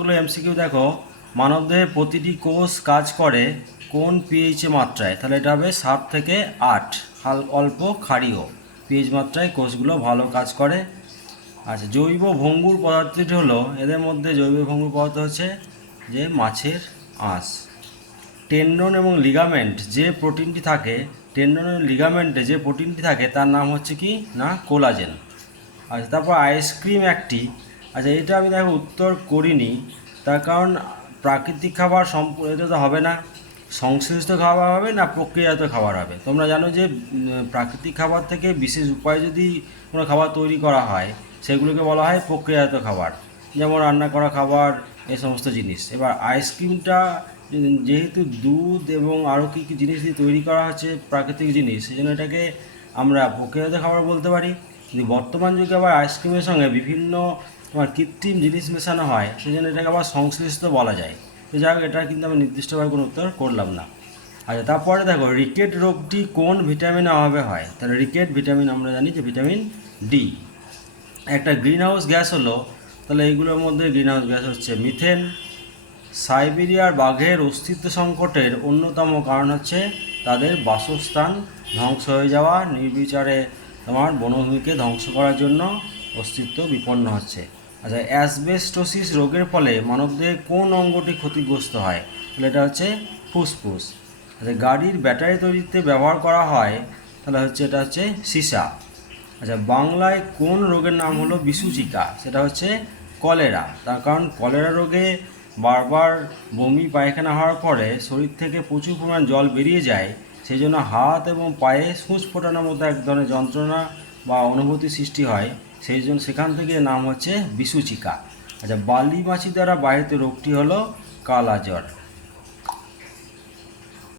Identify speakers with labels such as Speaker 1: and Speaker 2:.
Speaker 1: গুলো এমসিকিউ দেখো? মানবদেহে প্রতিটি কোষ কাজ করে কোন পিএইচ মাত্রায়? তাহলে এটা হবে সাত থেকে আট। হাল অল্প, ক্ষারীয় পিএইচ মাত্রায় কোষগুলো ভালো কাজ করে। আচ্ছা জৈব ভঙ্গুর পদার্থটি হলো, এদের মধ্যে জৈব ভঙ্গুর পদার্থ হচ্ছে যে মাছের আঁশ। টেন্ডন এবং লিগামেন্ট যে প্রোটিনটি থাকে, টেন্ডন এবং লিগামেন্টে যে প্রোটিনটি থাকে, তার নাম হচ্ছে কি? না, কোলাজেন। আচ্ছা তারপর আইসক্রিম একটি আচ্ছা এটা আমি দেখো উত্তর করিনি। তার কারণ প্রাকৃতিক খাবার সম্প এটা তো হবে না। সংশ্লিষ্ট খাবার হবে না প্রক্রিয়াজাত খাবার হবে। তোমরা জানো যে প্রাকৃতিক খাবার থেকে বিশেষ উপায়ে যদি কোনো খাবার তৈরি করা হয়, সেগুলোকে বলা হয় প্রক্রিয়াজাত খাবার। যেমন রান্না করা খাবার, এ সমস্ত জিনিস। এবার আইসক্রিমটা যেহেতু দুধ এবং আরও কী কী জিনিস দিয়ে তৈরি করা হচ্ছে, প্রাকৃতিক জিনিস সেই জন্য এটাকে আমরা প্রক্রিয়াজাত খাবার বলতে পারি। কিন্তু বর্তমান যুগে আবার আইসক্রিমের সঙ্গে বিভিন্ন তোমার কৃত্রিম জিনিস মেশানো হয় সেই জন্য এটাকে আবার সংশ্লিষ্ট বলা যায়। তো যাই হোক এটা কিন্তু আমি নির্দিষ্টভাবে কোনো উত্তর করলাম না। আচ্ছা তারপরে দেখো রিকেট রোগটি কোন ভিটামিনের অভাবে হয়? তাহলে রিকেট ভিটামিন আমরা জানি যে ভিটামিন ডি একটা গ্রিন হাউস গ্যাস হলো, তাহলে এইগুলোর মধ্যে গ্রিন হাউস গ্যাস হচ্ছে মিথেন সাইবেরিয়ার বাঘের অস্তিত্ব সংকটের অন্যতম কারণ হচ্ছে তাদের বাসস্থান ধ্বংস হয়ে যাওয়া। নির্বিচারে তোমার বনভূমিকে ধ্বংস করার জন্য অস্তিত্ব বিপন্ন হচ্ছে। আচ্ছা অ্যাসবেস্টোসিস রোগের ফলে মানবদেহে কোন অঙ্গটি ক্ষতিগ্রস্ত হয়? তাহলে এটা হচ্ছে ফুসফুস। আচ্ছা গাড়ির ব্যাটারি তৈরিতে ব্যবহার করা হয়, তাহলে হচ্ছে এটা হচ্ছে সীসা। আচ্ছা বাংলায় কোন রোগের নাম হলো বিসূচিকা সেটা হচ্ছে কলেরা। তার কারণ কলেরা রোগে বারবার বমি, পায়খানা হওয়ার পরে শরীর থেকে প্রচুর পরিমাণ জল বেরিয়ে যায় সেই জন্য হাত এবং পায়ে সূচ ফোটানোর মতো এক ধরনের যন্ত্রণা বা অনুভূতি সৃষ্টি হয়। সেই জন্য সেখান থেকে নাম হচ্ছে বিসুচিকা আচ্ছা বালি মাছি দ্বারা বাহিত রোগটি হলো কালা জ্বর